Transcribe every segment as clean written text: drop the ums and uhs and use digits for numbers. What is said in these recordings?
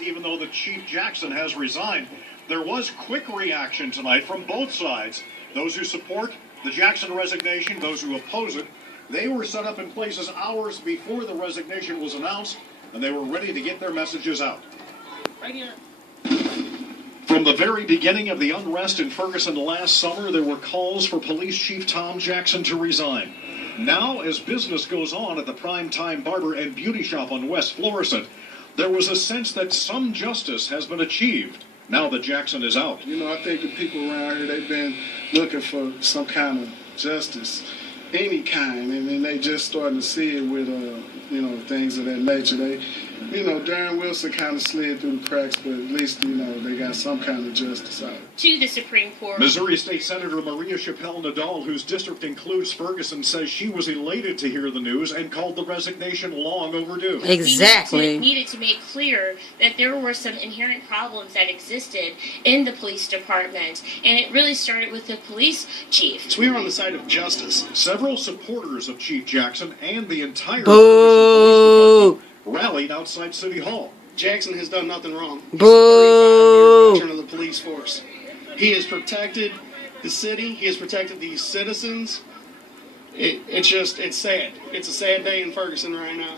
Even though the Chief Jackson has resigned, there was quick reaction tonight from both sides. Those who support the Jackson resignation, those who oppose it, they were set up in places hours before the resignation was announced, and they were ready to get their messages out. Right here. From the very beginning of the unrest in Ferguson last summer, there were calls for Police Chief Tom Jackson to resign. Now, as business goes on at the Primetime Barber and Beauty Shop on West Florissant, there was a sense that some justice has been achieved now that Jackson is out. You know, I think the people around here, they've been looking for some kind of justice, any kind, and then they just starting to see it with, things of that nature. Darren Wilson kind of slid through the cracks, but at least, they got some kind of justice out. To the Supreme Court. Missouri State Senator Maria Chappelle-Nadal, whose district includes Ferguson, says she was elated to hear the news and called the resignation long overdue. Exactly. We needed to make clear that there were some inherent problems that existed in the police department, and it really started with the police chief. So we were on the side of justice. Several supporters of Chief Jackson and the entire Boo! rallied outside City Hall. Jackson has done nothing wrong. He's Boo! a veteran of the police force. He has protected the city. He has protected these citizens. It's sad. It's a sad day in Ferguson right now.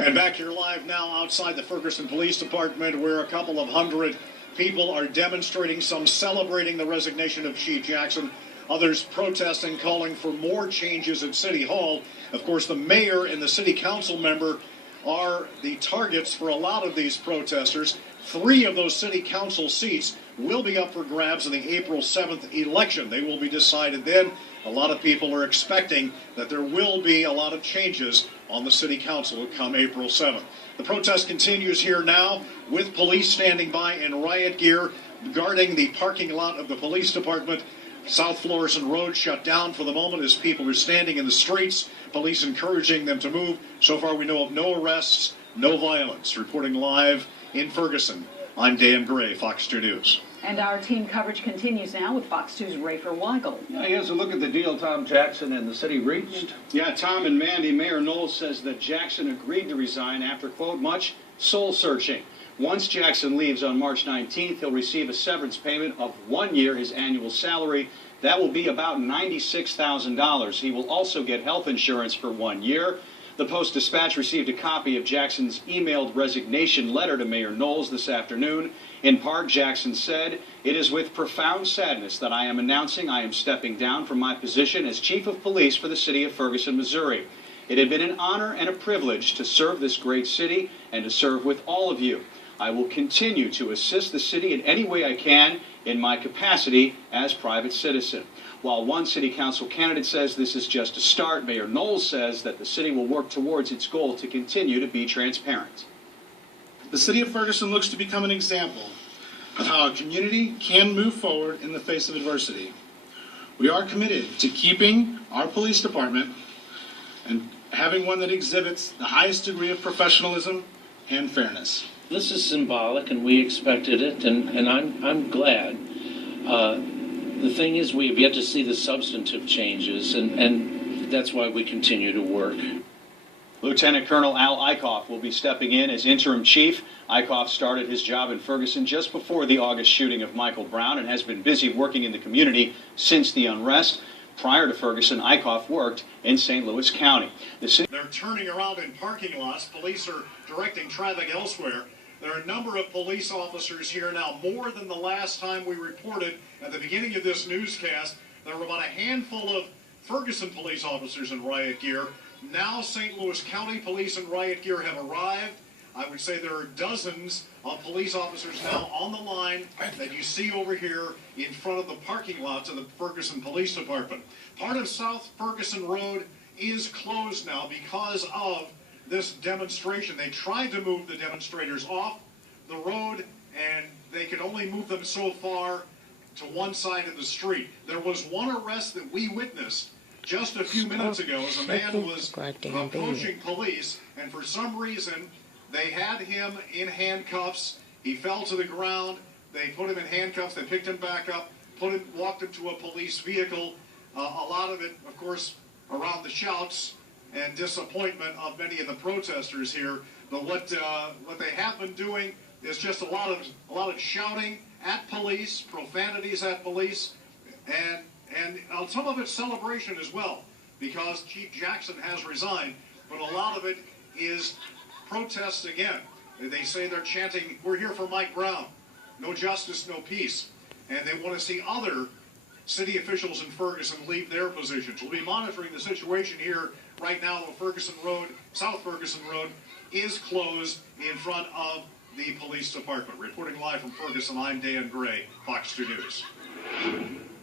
And back here live now outside the Ferguson Police Department, where a couple of hundred people are demonstrating, some celebrating the resignation of Chief Jackson, others protesting, calling for more changes at City Hall. Of course, the mayor and the city council member are the targets for a lot of these protesters. 3 of those city council seats will be up for grabs in the April 7th election. They will be decided then. A lot of people are expecting that there will be a lot of changes on the city council come April 7th. The protest continues here now with police standing by in riot gear, guarding the parking lot of the police department. South Florissant Road shut down for the moment as people are standing in the streets, police encouraging them to move. So far we know of no arrests, no violence. Reporting live in Ferguson, I'm Dan Gray, Fox 2 News. And our team coverage continues now with Fox 2's Rafer Weigel. Here's a look at the deal Tom Jackson and the city reached. Yeah, Tom and Mandy, Mayor Knowles says that Jackson agreed to resign after, quote, much soul searching. Once Jackson leaves on March 19th, he'll receive a severance payment of 1 year his annual salary. That will be about $96,000. He will also get health insurance for 1 year. The Post-Dispatch received a copy of Jackson's emailed resignation letter to Mayor Knowles this afternoon. In part, Jackson said, "It is with profound sadness that I am announcing I am stepping down from my position as Chief of Police for the city of Ferguson, Missouri. It had been an honor and a privilege to serve this great city and to serve with all of you. I will continue to assist the city in any way I can in my capacity as private citizen." While one city council candidate says this is just a start, Mayor Knowles says that the city will work towards its goal to continue to be transparent. The city of Ferguson looks to become an example of how a community can move forward in the face of adversity. We are committed to keeping our police department and having one that exhibits the highest degree of professionalism and fairness. This is symbolic, and we expected it, and I'm glad. The thing is, we have yet to see the substantive changes, and that's why we continue to work. Lieutenant Colonel Al Eichhoff will be stepping in as interim chief. Eichhoff started his job in Ferguson just before the August shooting of Michael Brown and has been busy working in the community since the unrest. Prior to Ferguson, Eichhoff worked in St. Louis County. They're turning around in parking lots. Police are directing traffic elsewhere. There are a number of police officers here now, more than the last time we reported at the beginning of this newscast. There were about a handful of Ferguson police officers in riot gear. Now St. Louis County police in riot gear have arrived. I would say there are dozens of police officers now on the line that you see over here in front of the parking lots of the Ferguson Police Department. Part of South Ferguson Road is closed now because of this demonstration. They tried to move the demonstrators off the road, and they could only move them so far to one side of the street. There was one arrest that we witnessed just a few minutes ago as a man was approaching police, and for some reason they had him in handcuffs. He fell to the ground. They put him in handcuffs. They picked him back up, walked him to a police vehicle. A lot of it, of course, around the shouts and disappointment of many of the protesters here. But what they have been doing is just a lot of shouting at police, profanities at police, and some of it's celebration as well, because Chief Jackson has resigned. But a lot of it is protests again. They say they're chanting, "We're here for Mike Brown. No justice, no peace." And they want to see other city officials in Ferguson leave their positions. We'll be monitoring the situation here right now. The Ferguson Road, South Ferguson Road, is closed in front of the police department. Reporting live from Ferguson, I'm Dan Gray, Fox 2 News.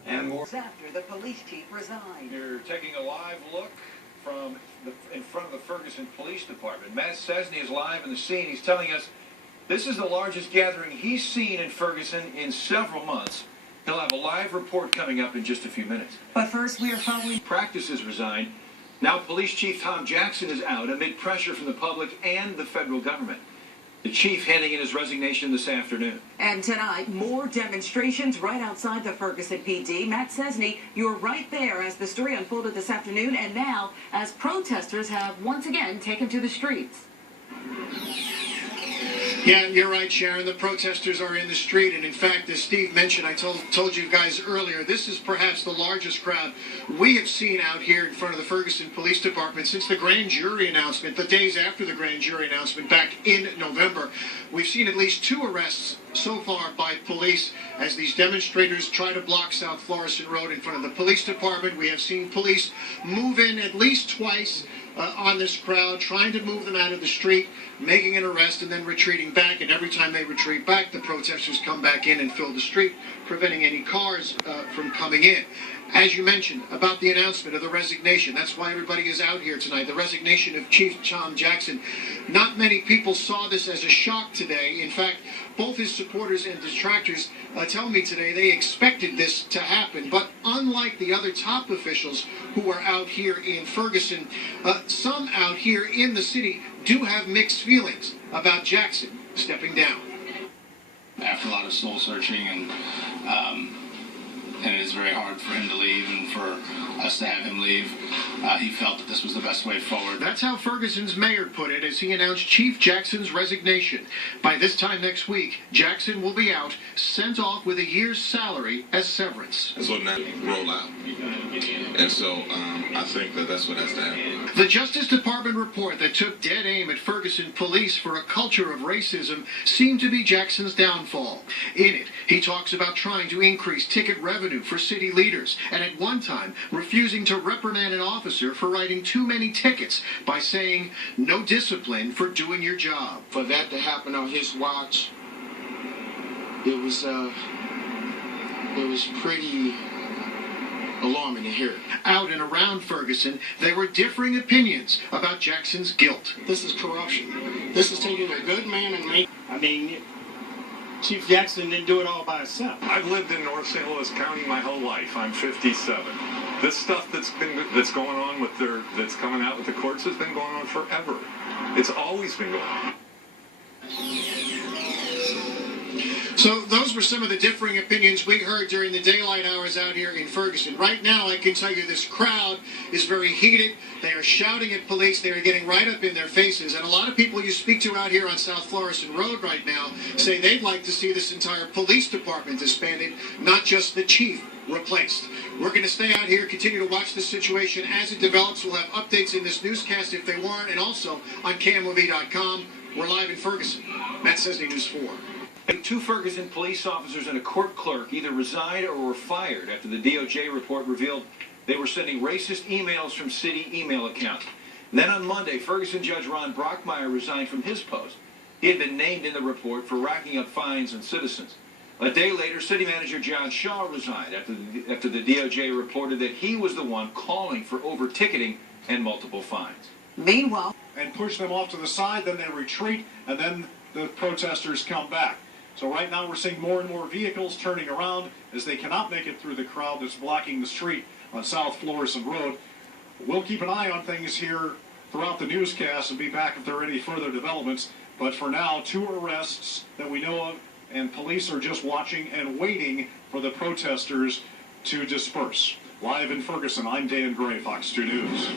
And more. After the police chief resigned. You're taking a live look from in front of the Ferguson Police Department. Matt Cesney is live in the scene. He's telling us this is the largest gathering he's seen in Ferguson in several months. He'll have a live report coming up in just a few minutes. But first, we are following. Practice has resigned. Now Police Chief Tom Jackson is out amid pressure from the public and the federal government. The chief handing in his resignation this afternoon. And tonight, more demonstrations right outside the Ferguson PD. Matt Cesney, you're right there as the story unfolded this afternoon, and now as protesters have once again taken to the streets. Yeah, you're right, Sharon. The protesters are in the street, and in fact, as Steve mentioned, I told you guys earlier, this is perhaps the largest crowd we have seen out here in front of the Ferguson Police Department since the grand jury announcement, the days after the grand jury announcement back in November. We've seen at least 2 arrests so far by police as these demonstrators try to block South Florissant Road in front of the police department. We have seen police move in at least twice on this crowd, trying to move them out of the street, making an arrest, and then retreating back. And every time they retreat back, the protesters come back in and fill the street, preventing any cars from coming in. As you mentioned about the announcement of the resignation, that's why everybody is out here tonight, the resignation of Chief Tom Jackson. Not many people saw this as a shock today. In fact, both his supporters and detractors tell me today they expected this to happen. But unlike the other top officials who are out here in Ferguson, some out here in the city do have mixed feelings about Jackson stepping down. After a lot of soul searching and it is very hard for him to leave and for us to have him leave. He felt that this was the best way forward. That's how Ferguson's mayor put it as he announced Chief Jackson's resignation. By this time next week, Jackson will be out, sent off with a year's salary as severance. So now roll out. And so I think that that's what has to happen. The Justice Department report that took dead aim at Ferguson police for a culture of racism seemed to be Jackson's downfall. In it, he talks about trying to increase ticket revenue for city leaders, and at one time refusing to reprimand an officer for writing too many tickets by saying no discipline for doing your job. For that to happen on his watch, it was pretty alarming to hear. Out and around Ferguson, there were differing opinions about Jackson's guilt. This is corruption. This is taking a good man and making. Chief Jackson didn't do it all by himself. I've lived in North St. Louis County my whole life. I'm 57. This stuff that's going on that's coming out with the courts has been going on forever. It's always been going on. So those were some of the differing opinions we heard during the daylight hours out here in Ferguson. Right now, I can tell you this crowd is very heated. They are shouting at police. They are getting right up in their faces. And a lot of people you speak to out here on South Florissant Road right now say they'd like to see this entire police department disbanded, not just the chief replaced. We're going to stay out here, continue to watch the situation as it develops. We'll have updates in this newscast if they warrant, and also on KMOV.com. We're live in Ferguson. Matt Cesney, News 4. 2 Ferguson police officers and a court clerk either resigned or were fired after the DOJ report revealed they were sending racist emails from city email accounts. And then on Monday, Ferguson Judge Ron Brockmeyer resigned from his post. He had been named in the report for racking up fines on citizens. A day later, City Manager John Shaw resigned after the DOJ reported that he was the one calling for over-ticketing and multiple fines. Meanwhile, and push them off to the side, then they retreat, and then the protesters come back. So right now we're seeing more and more vehicles turning around as they cannot make it through the crowd that's blocking the street on South Florissant Road. We'll keep an eye on things here throughout the newscast and be back if there are any further developments. But for now, 2 arrests that we know of, and police are just watching and waiting for the protesters to disperse. Live in Ferguson, I'm Dan Gray, Fox 2 News.